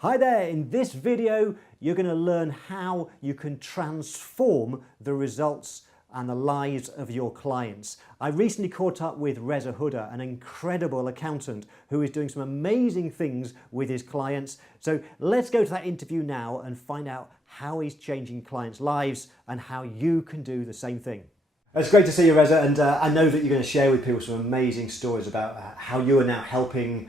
Hi there, in this video you're going to learn how you can transform the results and the lives of your clients. I recently caught up with Reza Hooda, an incredible accountant who is doing some amazing things with his clients. So let's go to that interview now and find out how he's changing clients' lives and how you can do the same thing. It's great to see you, Reza, and I know that you're going to share with people some amazing stories about how you are now helping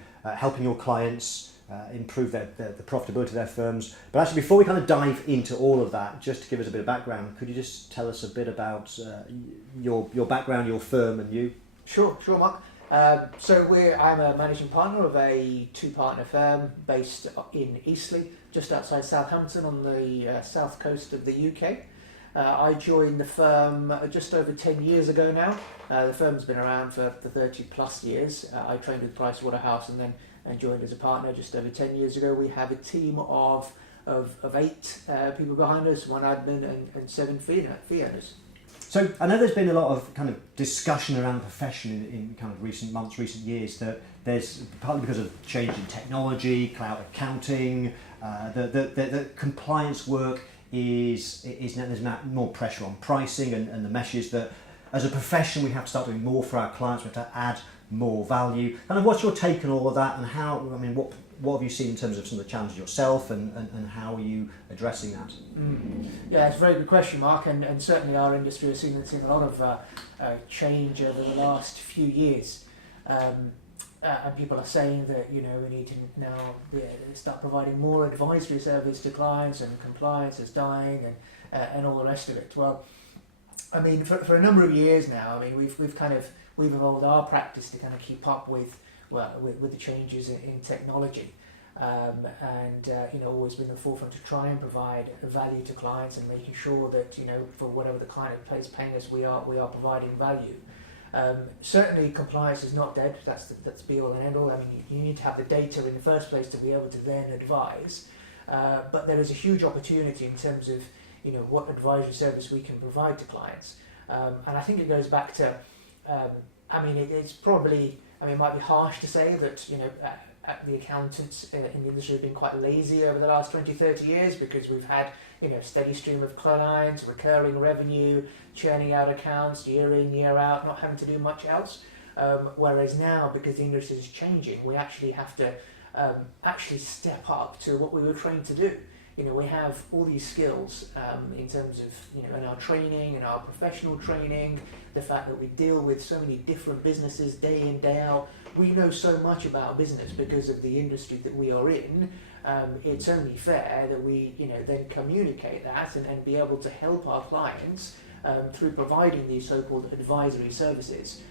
your clients improve the profitability of their firms. But actually, before we kind of dive into all of that, just to give us a bit of background, could you just tell us a bit about your background, your firm, and you? Sure, Mark. I'm a managing partner of a two-partner firm based in Eastleigh, just outside Southampton on the south coast of the UK. I joined the firm just over 10 years ago now. The firm's been around for 30 plus years. I trained with Price and then joined as a partner just over 10 years ago. We have a team of 8 people behind us, 1 admin and 7 fee earners. So I know there's been a lot of kind of discussion around the profession in kind of recent months, recent years, that there's partly because of change in technology, cloud accounting, the compliance work is now there's now more pressure on pricing and the message that as a profession we have to start doing more for our clients, we have to add more value. And what's your take on all of that, and how, I mean, what have you seen in terms of some of the challenges yourself, and how are you addressing that? Yeah, it's a very good question, Mark, and certainly our industry has seen a lot of change over the last few years. And people are saying that, you know, we need to now start providing more advisory service to clients, and compliance is dying, and all the rest of it. Well, I mean, for a number of years now, I mean, we've evolved our practice to kind of keep up with the changes in technology, and always been at the forefront to try and provide value to clients and making sure that, you know, for whatever the client is paying us, we are providing value. Certainly compliance is not dead, that's be all and end all. I mean, you need to have the data in the first place to be able to then advise, but there is a huge opportunity in terms of, you know, what advisory service we can provide to clients, and I think it goes back to, it's probably, it might be harsh to say that, you know, the accountants in the industry have been quite lazy over the last 20-30 years, because we've had, you know, steady stream of clients, recurring revenue, churning out accounts year in, year out, not having to do much else. Whereas now, because the industry is changing, we actually have to actually step up to what we were trained to do. You know, we have all these skills in terms of, you know, in our training, in our professional training, the fact that we deal with so many different businesses day in, day out. We know so much about business because of the industry that we are in. It's only fair that we, you know, then communicate that and be able to help our clients through providing these so-called advisory services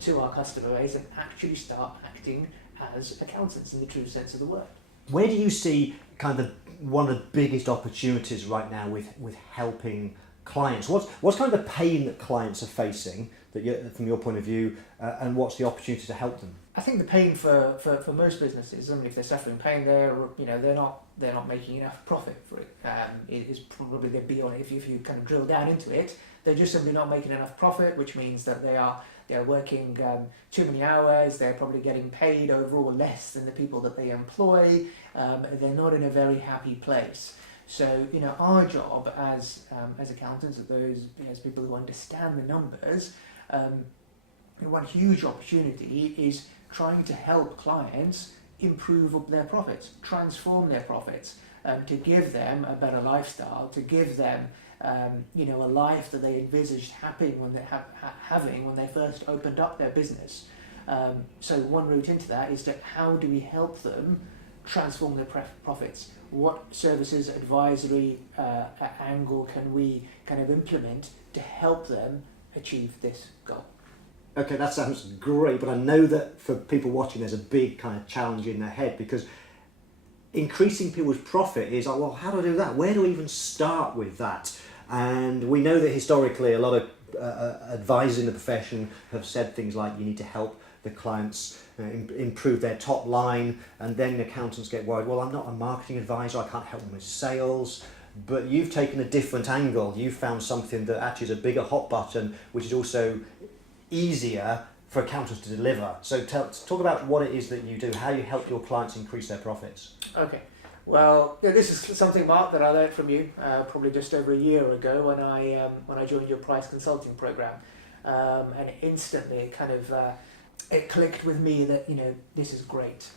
to our customer base, and actually start acting as accountants in the true sense of the word. Where do you see kind of one of the biggest opportunities right now with helping clients? What's kind of the pain that clients are facing from your point of view, and what's the opportunity to help them? I think the pain for most businesses, I mean, if they're suffering pain, they're not making enough profit for it. It is probably the be on it. If you kind of drill down into it, they're just simply not making enough profit, which means that they're working too many hours. They're probably getting paid overall less than the people that they employ. They're not in a very happy place. So, you know, our job as accountants, as people who understand the numbers, one huge opportunity is trying to help clients improve their profits, transform their profits, to give them a better lifestyle, to give them a life that they envisaged having when they first opened up their business. So one route into that is that how do we help them transform their profits? What services, advisory angle can we kind of implement to help them achieve this goal? Okay, that sounds great, but I know that for people watching there's a big kind of challenge in their head, because increasing people's profit is like, well, how do I do that? Where do I even start with that? And we know that historically a lot of advisors in the profession have said things like you need to help the clients improve their top line, and then the accountants get worried, well, I'm not a marketing advisor, I can't help them with sales. But you've taken a different angle. You've found something that actually is a bigger hot button, which is also easier for accountants to deliver. So talk about what it is that you do, how you help your clients increase their profits. Okay. Well, yeah, this is something, Mark, that I learned from you probably just over a year ago when I joined your price consulting program, and instantly it kind of it clicked with me that this is great.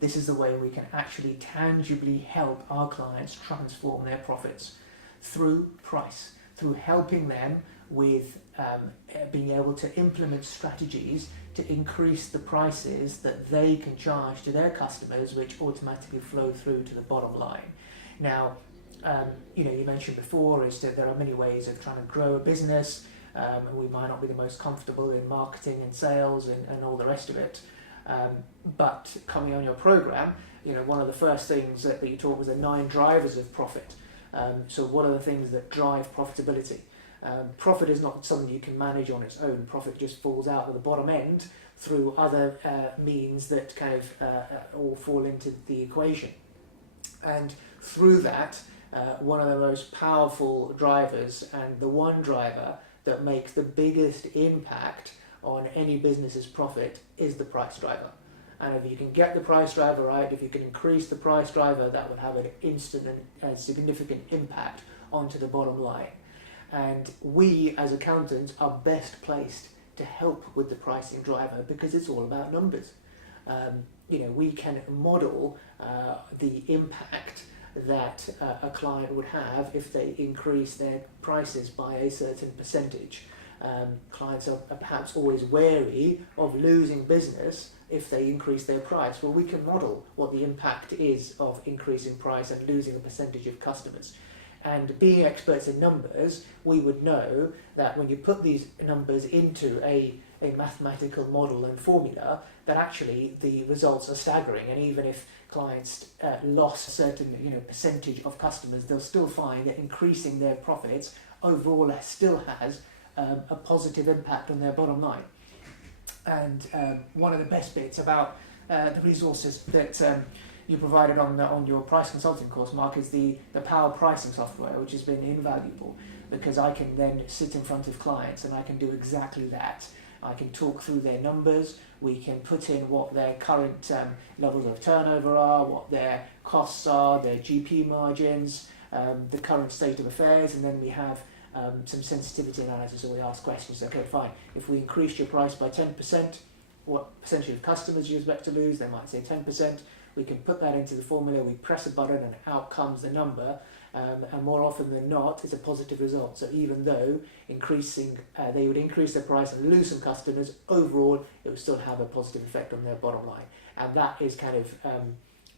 This is the way we can actually tangibly help our clients transform their profits through price, through helping them with being able to implement strategies to increase the prices that they can charge to their customers, which automatically flow through to the bottom line. Now, you mentioned before is that there are many ways of trying to grow a business, and we might not be the most comfortable in marketing and sales and all the rest of it. But coming on your program, one of the first things that you taught was the 9 drivers of profit. So what are the things that drive profitability? Profit is not something you can manage on its own. Profit just falls out of the bottom end through other means that kind of all fall into the equation. And through that, one of the most powerful drivers and the one driver that makes the biggest impact on any business's profit is the price driver. And if you can get the price driver right, if you can increase the price driver, that would have an instant and significant impact onto the bottom line. And we as accountants are best placed to help with the pricing driver because it's all about numbers. We can model the impact that a client would have if they increase their prices by a certain percentage. Clients are perhaps always wary of losing business if they increase their price. Well, we can model what the impact is of increasing price and losing a percentage of customers. And being experts in numbers, we would know that when you put these numbers into a mathematical model and formula, that actually the results are staggering. And even if clients lost a certain percentage of customers, they'll still find that increasing their profits overall still has a positive impact on their bottom line. And one of the best bits about the resources that you provided on your price consulting course, Mark, is the power pricing software, which has been invaluable because I can then sit in front of clients and I can do exactly that. I can talk through their numbers, we can put in what their current levels of turnover are, what their costs are, their GP margins, the current state of affairs, and then we have some sensitivity analysis, so we ask questions. Okay, fine, if we increased your price by 10%, what percentage of customers do you expect to lose? They might say 10%. We can put that into the formula, we press a button and out comes the number, and more often than not it's a positive result. So even though they would increase their price and lose some customers, overall it would still have a positive effect on their bottom line. And that is kind of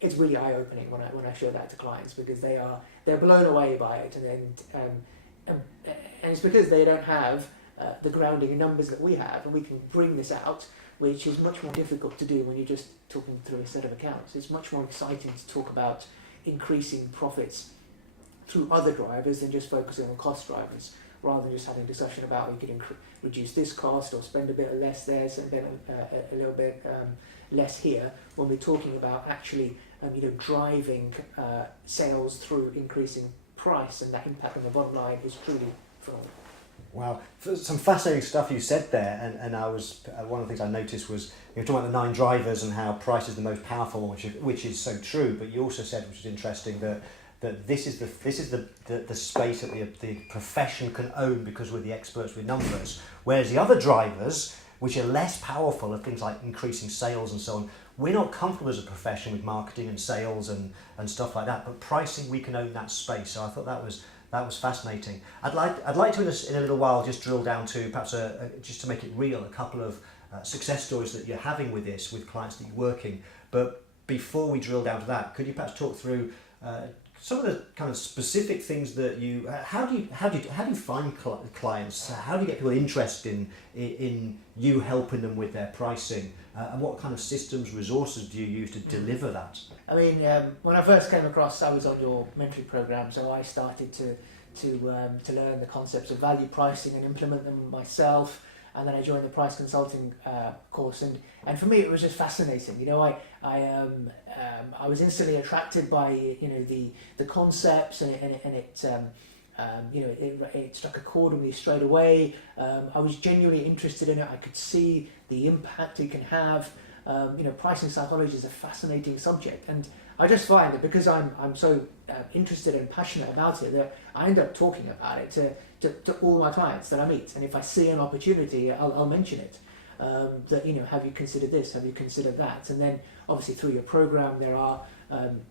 it's really eye-opening when I show that to clients, because they're blown away by it, and it's because they don't have the grounding in numbers that we have, and we can bring this out, which is much more difficult to do when you're just talking through a set of accounts. It's much more exciting to talk about increasing profits through other drivers than just focusing on cost drivers, rather than just having a discussion about we could reduce this cost or spend a bit less there, spend a little bit less here, when we're talking about actually driving sales through increasing price, and that impact on the bottom line is truly phenomenal. Wow, some fascinating stuff you said there, and I was one of the things I noticed was you were talking about the 9 drivers and how price is the most powerful, which is so true. But you also said, which is interesting, that this is the space that the profession can own because we're the experts with numbers, whereas the other drivers, which are less powerful, are things like increasing sales and so on. We're not comfortable as a profession with marketing and sales and stuff like that, but pricing, we can own that space. So I thought that was fascinating. I'd like to in a little while just drill down to perhaps just to make it real, a couple of success stories that you're having with this, with clients that you're working. But before we drill down to that, could you perhaps talk through some of the kind of specific things that you how do you find clients? How do you get people interested in you helping them with their pricing? And what kind of systems, resources do you use to deliver that? I mean, when I first came across, I was on your mentoring program, so I started to learn the concepts of value pricing and implement them myself. And then I joined the price consulting course, and for me it was just fascinating. I was instantly attracted by the concepts, and it struck a chord with me straight away. I was genuinely interested in it. I could see the impact it can have. Pricing psychology is a fascinating subject, and I just find that because I'm so interested and passionate about it, that I end up talking about it to all my clients that I meet. And if I see an opportunity, I'll mention it. That, have you considered this? Have you considered that? And then obviously through your program,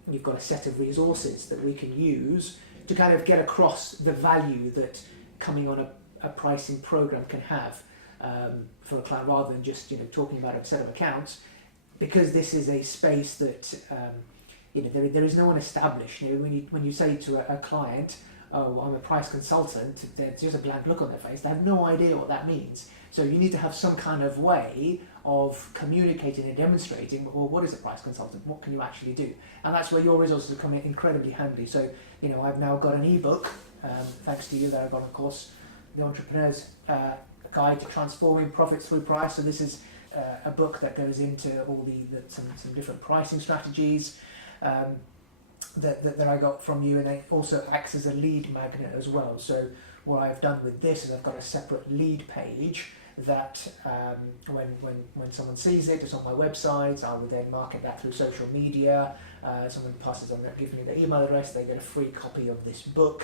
you've got a set of resources that we can use to kind of get across the value that coming on a pricing program can have for a client, rather than just talking about a set of accounts, because this is a space that there is no one established. When you say to a client, "Oh, I'm a price consultant," there's just a blank look on their face. They have no idea what that means. So you need to have some kind of way of communicating and demonstrating, well, what is a price consultant? What can you actually do? And that's where your resources come in incredibly handy. So, I've now got an ebook, thanks to you, that I've got, of course, The Entrepreneur's Guide to Transforming Profits Through Price. So this is a book that goes into all some different pricing strategies that I got from you, and it also acts as a lead magnet as well. So what I've done with this is I've got a separate lead page that when someone sees it, it's on my website. I would then market that through social media. Someone passes on that, gives me their email address, they get a free copy of this book.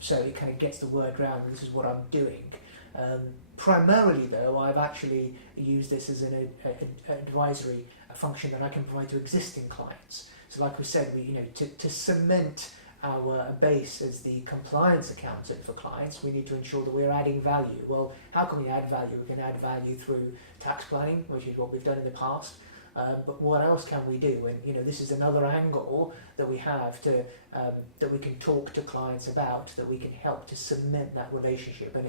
So it kind of gets the word around, this is what I'm doing. Primarily though, I've actually used this as an advisory function that I can provide to existing clients. So like we said, to cement our base as the compliance accountant for clients, we need to ensure that we're adding value. Well, how can we add value? We can add value through tax planning, which is what we've done in the past. But what else can we do? And this is another angle that we have that we can talk to clients about, that we can help to cement that relationship. And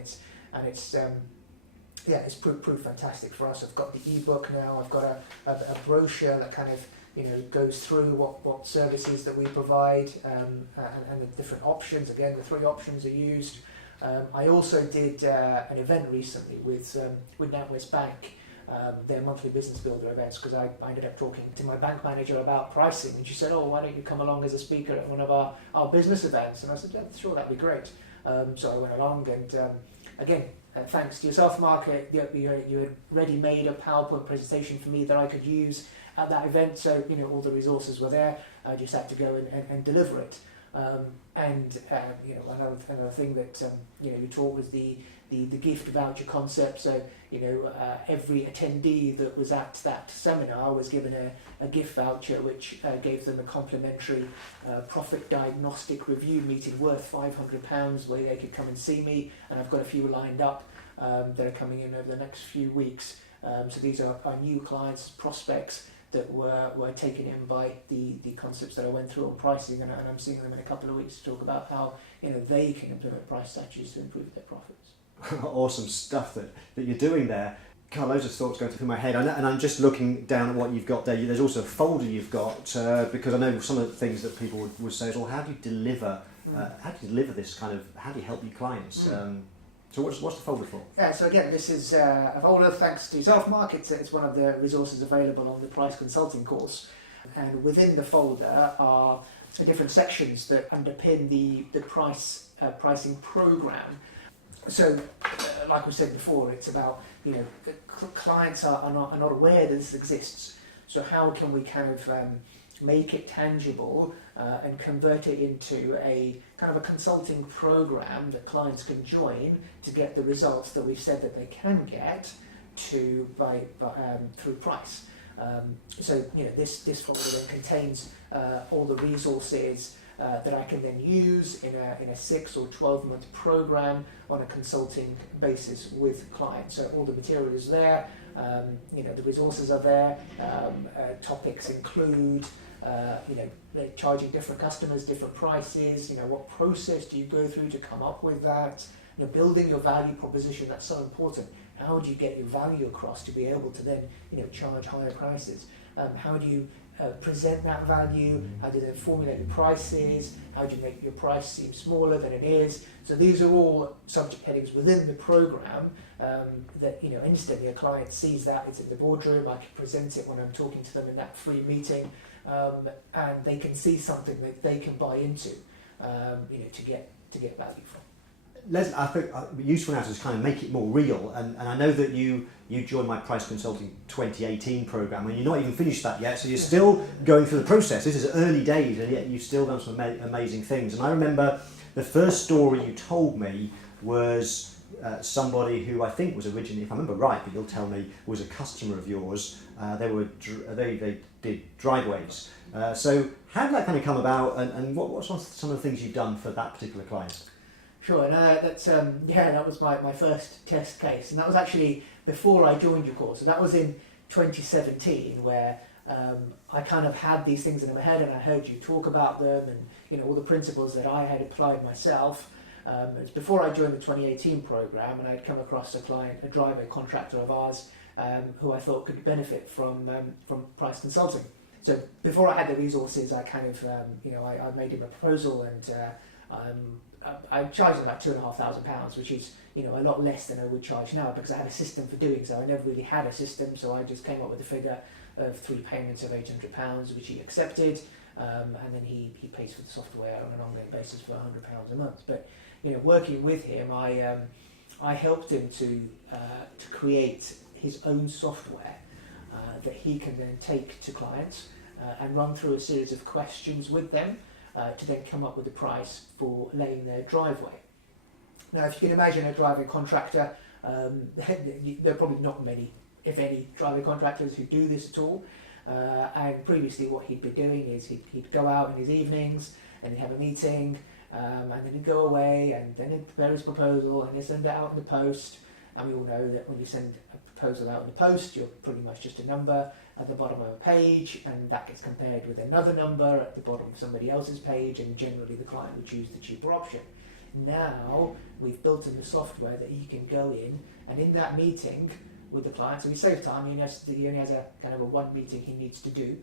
it's proved fantastic for us. I've got the ebook now. I've got a brochure that kind of goes through what services that we provide and the different options. Again, the 3 options are used. I also did an event recently with NatWest Bank, their monthly business builder events, because I ended up talking to my bank manager about pricing, and she said, "Oh, why don't you come along as a speaker at one of our business events?" And I said, "Yeah, sure, that'd be great." So I went along, and again, thanks to yourself, Mark, you had already made a PowerPoint presentation for me that I could use at that event. So all the resources were there. I just had to go and deliver it. Another thing that you taught was the gift voucher concept. So every attendee that was at that seminar was given a gift voucher, which gave them a complimentary profit diagnostic review meeting worth £500, where they could come and see me. And I've got a few lined up that are coming in over the next few weeks. So these are our new clients, prospects that were taken in by the concepts that I went through on pricing, and I'm seeing them in a couple of weeks to talk about how they can implement price strategies to improve their profits. Awesome stuff that you're doing there. God, loads of thoughts going through my head, and I'm just looking down at what you've got there. There's also a folder you've got, because I know some of the things that people would say is, well, how do you deliver this kind of, how do you help your clients? So what's the folder for? Yeah, so again, this is a folder thanks to yourself, Mark. It's one of the resources available on the Price Consulting course. And within the folder are different sections that underpin the pricing program. So, like we said before, it's about, clients are not aware that this exists. So how can we kind of make it tangible and convert it into a kind of a consulting program that clients can join to get the results that we've said that they can get through price. So this folder then contains all the resources that I can then use in a 6 or 12 month program on a consulting basis with clients. So all the material is there. The resources are there. Topics include they're charging different customers different prices. What process do you go through to come up with that? Building your value proposition, that's so important. How do you get your value across to be able to then charge higher prices? How do you present that value? How do you then formulate your prices? How do you make your price seem smaller than it is? So these are all subject headings within the program that instantly a client sees that. It's in the boardroom. I can present it when I'm talking to them in that free meeting, and they can see something that they can buy into, to get value from. Les, I think it'd be useful now to just kind of make it more real. And I know that you joined my Price Consulting 2018 program, and you're not even finished that yet. So you're still going through the process. This is early days, and yet you've still done some amazing things. And I remember the first story you told me was somebody who I think was originally, if I remember right, but you'll tell me, was a customer of yours. They did driveways. So how did that kind of come about, and what some of the things you've done for that particular client? Sure, and that was my first test case, and that was actually before I joined your course. So that was in 2017, where I kind of had these things in my head, and I heard you talk about them, and all the principles that I had applied myself. It was before I joined the 2018 program, and I'd come across a client, a driveway contractor of ours, who I thought could benefit from Price Consulting. So before I had the resources, I kind of I made him a proposal, and I charged him about £2,500, which is a lot less than I would charge now, because I had a system for doing so. I never really had a system, so I just came up with a figure of 3 payments of £800, which he accepted, and then he pays for the software on an ongoing basis for £100 a month. But working with him, I helped him to create his own software that he can then take to clients and run through a series of questions with them to then come up with a price for laying their driveway. Now, if you can imagine a driveway contractor, there are probably not many, if any, driveway contractors who do this at all. And previously what he'd be doing is he'd go out in his evenings and he'd have a meeting, and then he'd go away, and then he'd prepare his proposal and he'd send it out in the post. And we all know that when you send a proposal out in the post, you're pretty much just a number at the bottom of a page, and that gets compared with another number at the bottom of somebody else's page, and generally the client would choose the cheaper option. Now we've built in the software that he can go in, and in that meeting with the client, so he saves time, he only has a kind of a one meeting he needs to do,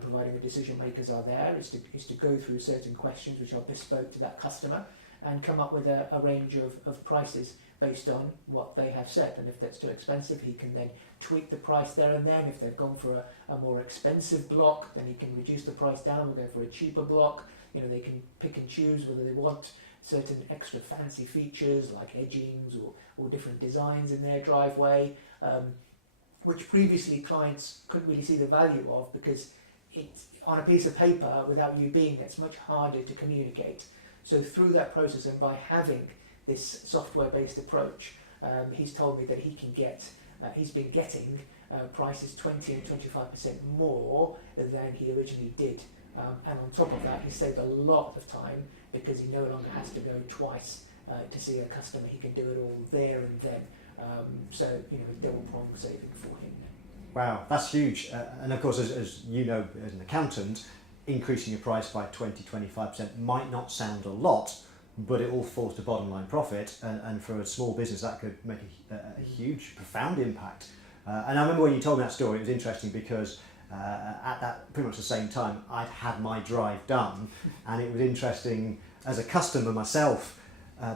providing the decision makers are there, is to go through certain questions which are bespoke to that customer and come up with a range of prices based on what they have said. And if that's too expensive, he can then tweak the price there and then. If they've gone for a more expensive block, then he can reduce the price down. We'll go for a cheaper block. They can pick and choose whether they want certain extra fancy features like edgings or different designs in their driveway, which previously clients couldn't really see the value of, because it's on a piece of paper, without you being there, it's much harder to communicate. So through that process, and by having this software-based approach, he's told me that he can get, he's been getting prices 20 and 25% more than he originally did. And on top of that, he saved a lot of time, because he no longer has to go twice to see a customer. He can do it all there and then. So, a double-pronged saving for him. Wow, that's huge. And of course, as you know, as an accountant, increasing your price by 20-25% might not sound a lot, but it all falls to bottom line profit, and for a small business that could make a huge, profound impact. And I remember when you told me that story, it was interesting because at that pretty much the same time I'd had my drive done, and it was interesting as a customer myself,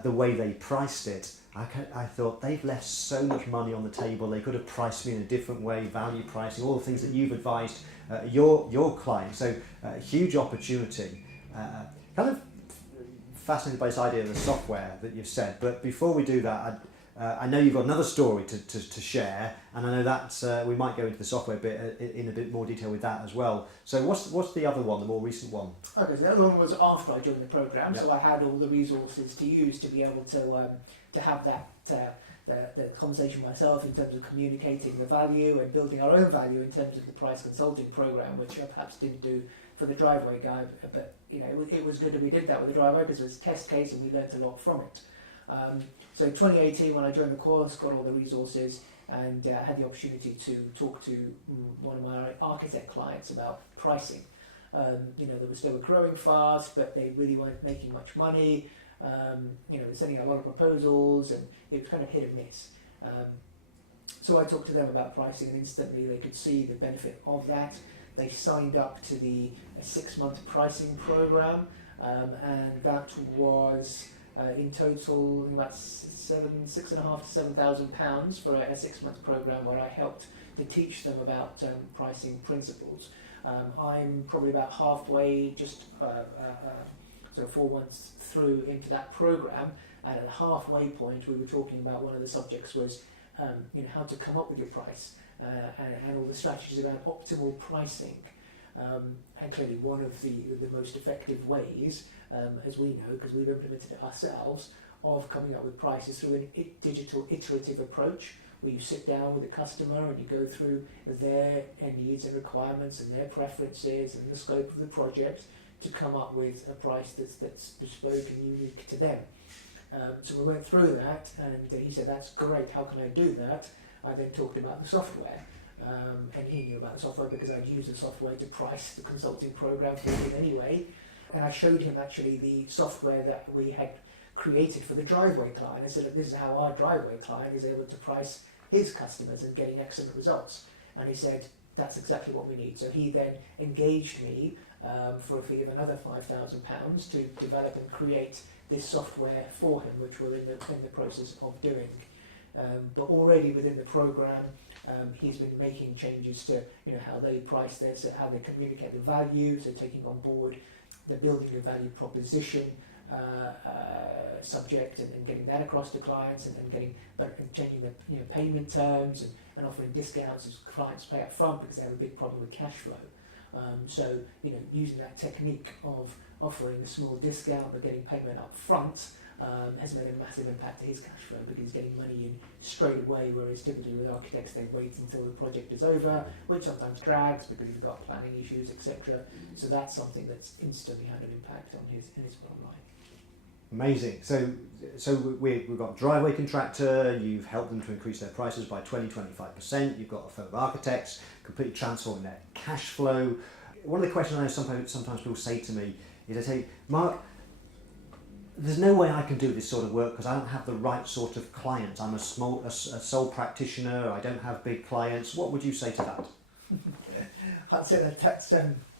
the way they priced it. I thought they've left so much money on the table. They could have priced me in a different way, value pricing, all the things that you've advised your clients. So huge opportunity. Kind of fascinated by this idea of the software that you've said. But before we do that, I know you've got another story to share, and I know that we might go into the software bit in a bit more detail with that as well. So what's the other one, the more recent one? Okay, so the other one was after I joined the program, Yep. so I had all the resources to use to be able to have that the conversation myself in terms of communicating the value and building our own value in terms of the price consulting program, which I perhaps didn't do for the driveway guy, but it was good that we did that with the driveway, because it was a test case and we learnt a lot from it. So in 2018, when I joined the course, got all the resources, and had the opportunity to talk to one of my architect clients about pricing. They were growing fast, but they really weren't making much money. They're sending out a lot of proposals, and it was kind of hit and miss. So I talked to them about pricing, and instantly they could see the benefit of that. They signed up to the 6-month pricing program, and that was in total about £6,500 to £7,000 for a 6-month program, where I helped to teach them about pricing principles. I'm probably about halfway, just So 4 months through into that program, and at the halfway point, we were talking about one of the subjects was how to come up with your price and all the strategies around optimal pricing. And clearly one of the most effective ways, as we know, because we've implemented it ourselves, of coming up with prices through a digital iterative approach, where you sit down with the customer and you go through their needs and requirements and their preferences and the scope of the project to come up with a price that's bespoke and unique to them. So we went through that, and he said, that's great, how can I do that? I then talked about the software, and he knew about the software because I'd used the software to price the consulting program for him anyway. And I showed him actually the software that we had created for the driveway client. I said, look, this is how our driveway client is able to price his customers and getting excellent results. And he said, that's exactly what we need. So he then engaged me for a fee of another £5,000 to develop and create this software for him, which we're in the process of doing. But already within the program, he's been making changes to how they price this, how they communicate the value, so taking on board the building a value proposition subject and getting that across to clients, and changing the payment terms and offering discounts as clients pay up front because they have a big problem with cash flow. So using that technique of offering a small discount but getting payment up front has made a massive impact to his cash flow, because he's getting money in straight away, whereas typically with architects they wait until the project is over, which sometimes drags because you've got planning issues, etc. So that's something that's instantly had an impact on his bottom line. Amazing. So we've got a driveway contractor, you've helped them to increase their prices by 20-25%, you've got a firm of architects completely transforming their cash flow. One of the questions I know sometimes people say to me is, they say, Mark, there's no way I can do this sort of work because I don't have the right sort of client. I'm a sole practitioner, I don't have big clients. What would you say to that? I'd say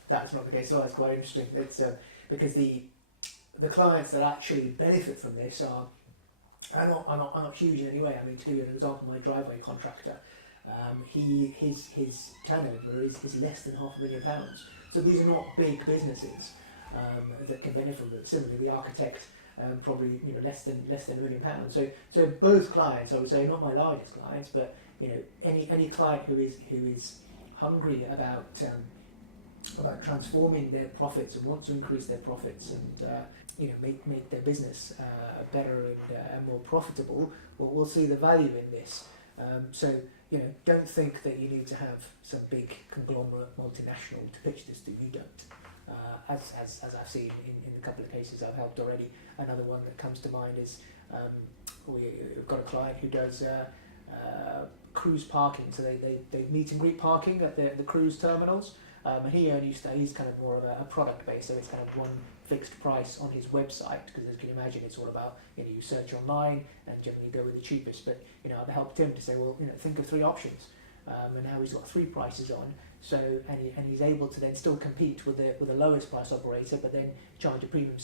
that's not the case at all. It's quite interesting. It's because the clients that actually benefit from this are not huge in any way. I mean, to give you an example, my driveway contractor, his turnover is less than £500,000. So these are not big businesses that can benefit from it. Similarly, the architect probably less than £1 million. So both clients, I would say, not my largest clients, but any client who is hungry about transforming their profits and wants to increase their profits and make their business better and more profitable, we'll see the value in this. So don't think that you need to have some big conglomerate multinational to pitch this to. You don't. As I've seen in a couple of cases I've helped already. Another one that comes to mind is we've got a client who does cruise parking. So they meet and greet parking at the cruise terminals. And he's kind of more of a product base, so it's kind of one fixed price on his website, because as you can imagine, it's all about you search online and generally go with the cheapest. But I've helped him to say, well, think of 3 options, and now he's got 3 prices on. So and he's able to then still compete with the lowest price operator, but then charge a premium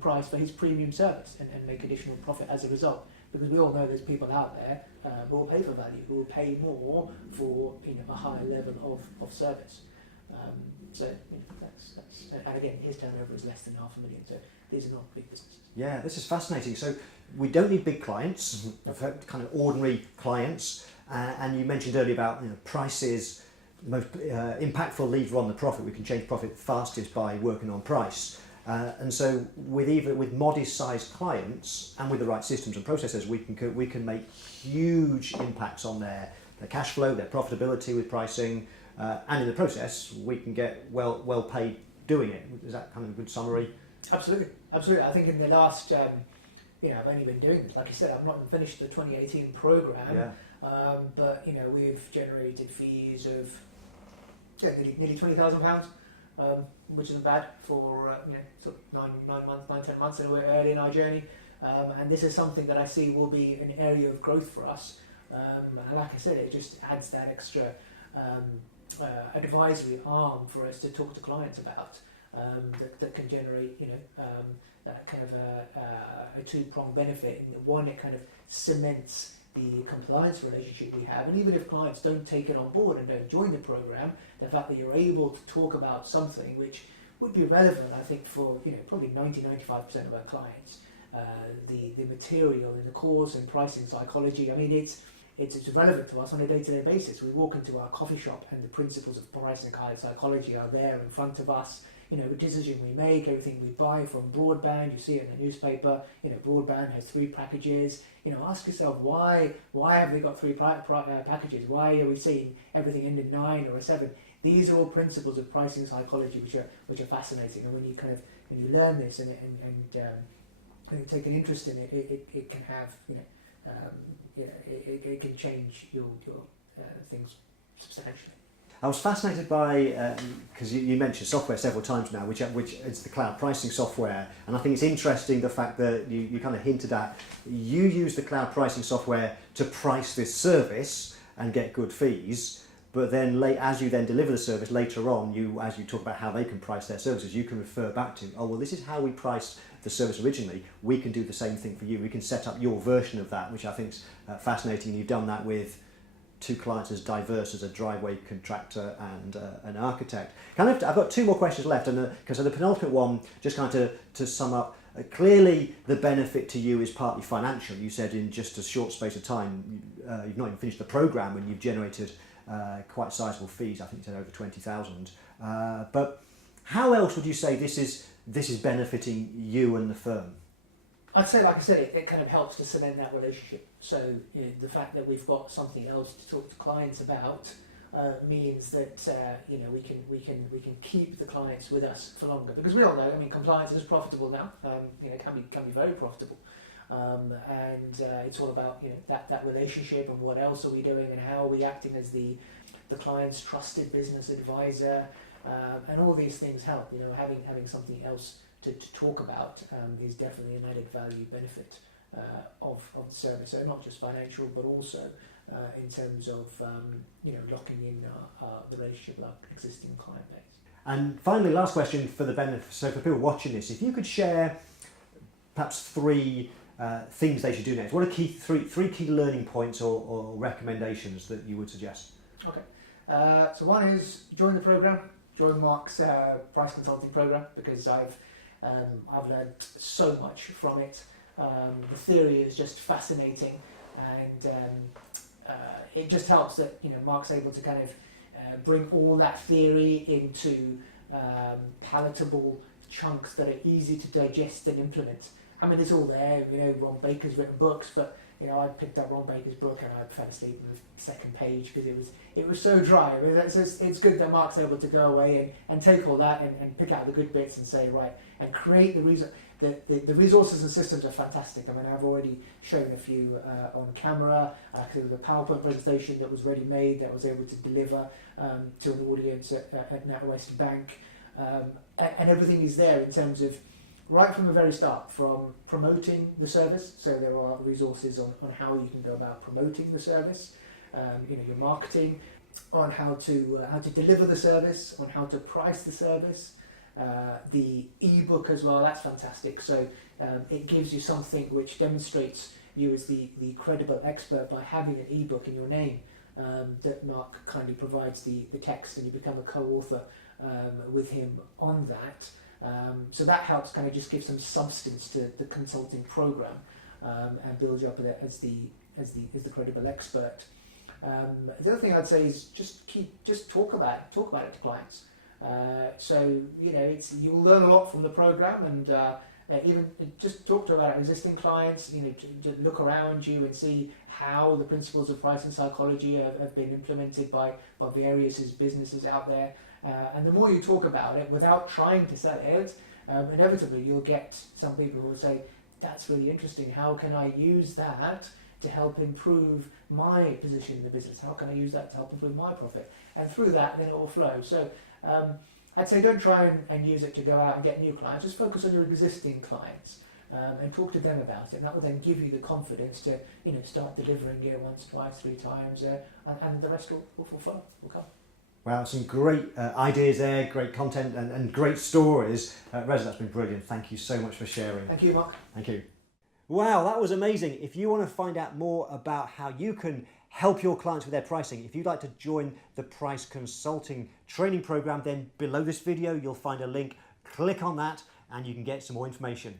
price for his premium service and make additional profit as a result. Because we all know there's people out there who will pay for value, who will pay more for a higher level of service. That's and again, his turnover is less than £500,000. So these are not big businesses. Yeah, this is fascinating. So we don't need big clients, kind of ordinary clients. And you mentioned earlier about prices. Most impactful lever on the profit. We can change profit fastest by working on price. And so with modest-sized clients and with the right systems and processes, we can make huge impacts on their cash flow, their profitability with pricing, and in the process, we can get well paid doing it. Is that kind of a good summary? Absolutely. I think in the last, I've only been doing this. Like I said, I've not even finished the 2018 program. Yeah. But we've generated fees of nearly £20,000. Which isn't bad for sort of 9-10 months, and we're early in our journey. And this is something that I see will be an area of growth for us. And like I said, it just adds that extra advisory arm for us to talk to clients about that can generate that kind of a two-pronged benefit. And one, it kind of cements the compliance relationship we have, and even if clients don't take it on board and don't join the program, the fact that you're able to talk about something which would be relevant, I think, for probably 90-95% of our clients. The material in the course and pricing psychology, I mean, it's relevant to us on a day-to-day basis. We walk into our coffee shop and the principles of pricing psychology are there in front of us. The decision we make, everything we buy, from broadband, you see it in the newspaper, broadband has 3 packages. Ask yourself, why have they got 3 packages? Why are we seeing everything end in 9 or a 7? These are all principles of pricing psychology which are fascinating. And when you learn this and you take an interest in it, it can have, it can change your things substantially. I was fascinated by, because you mentioned software several times now, which is the cloud pricing software, and I think it's interesting the fact that you kind of hinted at, you use the cloud pricing software to price this service and get good fees, but then as you then deliver the service later on, as you talk about how they can price their services, you can refer back to, oh well, this is how we priced the service originally, we can do the same thing for you, we can set up your version of that, which I think is fascinating. You've done that with 2 clients as diverse as a driveway contractor and an architect. I've got 2 more questions left, and because the penultimate one, just kind of to sum up, clearly the benefit to you is partly financial. You said in just a short space of time, you've not even finished the program and you've generated quite sizable fees. I think you said over 20,000. But how else would you say this is benefiting you and the firm? I'd say, like I said, it kind of helps to cement that relationship. So the fact that we've got something else to talk to clients about means that we can keep the clients with us for longer. Because we all know, I mean, compliance is profitable now. Can be very profitable, and it's all about that relationship and what else are we doing and how are we acting as the client's trusted business advisor, and all these things help. Having something else to talk about is definitely an added value benefit of the service. So not just financial, but also in terms of locking in the relationship with our existing client base. And finally, last question for the benefit. So for people watching this, if you could share perhaps 3 things they should do next, what are three key learning points or recommendations that you would suggest? Okay, so one is join the program. Join Mark's price consulting program, because I've learned so much from it. The theory is just fascinating, and it just helps that Mark's able to kind of bring all that theory into palatable chunks that are easy to digest and implement. I mean, it's all there. Ron Baker's written books, but I picked up Ron Baker's book and I fell asleep on the second page because it was so dry. I mean, it's good that Mark's able to go away and take all that and pick out the good bits and say, right, and create the resources and systems are fantastic. I mean, I've already shown a few on camera. There was a PowerPoint presentation that was ready made that I was able to deliver to an audience at NatWest Bank, and everything is there in terms of right from the very start, from promoting the service. So there are resources on how you can go about promoting the service, your marketing, on how to deliver the service, on how to price the service. The eBook as well, that's fantastic. So it gives you something which demonstrates you as the credible expert by having an eBook in your name, that Mark kindly provides the text, and you become a co-author with him on that. So that helps kind of just give some substance to the consulting program, and build you up as the credible expert. The other thing I'd say is just talk about it to clients. So you'll learn a lot from the program, and even just talk to about existing clients. To look around you and see how the principles of pricing psychology have been implemented by various businesses out there. And the more you talk about it without trying to sell it, inevitably you'll get some people who will say, that's really interesting, how can I use that to help improve my position in the business? How can I use that to help improve my profit? And through that, then it will flow. So I'd say don't try and use it to go out and get new clients, just focus on your existing clients, and talk to them about it. And that will then give you the confidence to start delivering it once, twice, 3 times, and the rest will follow, will come. Wow, some great ideas there, great content and great stories. Reza, that's been brilliant. Thank you so much for sharing. Thank you, Mark. Thank you. Wow, that was amazing. If you want to find out more about how you can help your clients with their pricing, if you'd like to join the Price Consulting training program, then below this video you'll find a link Click on that and you can get some more information.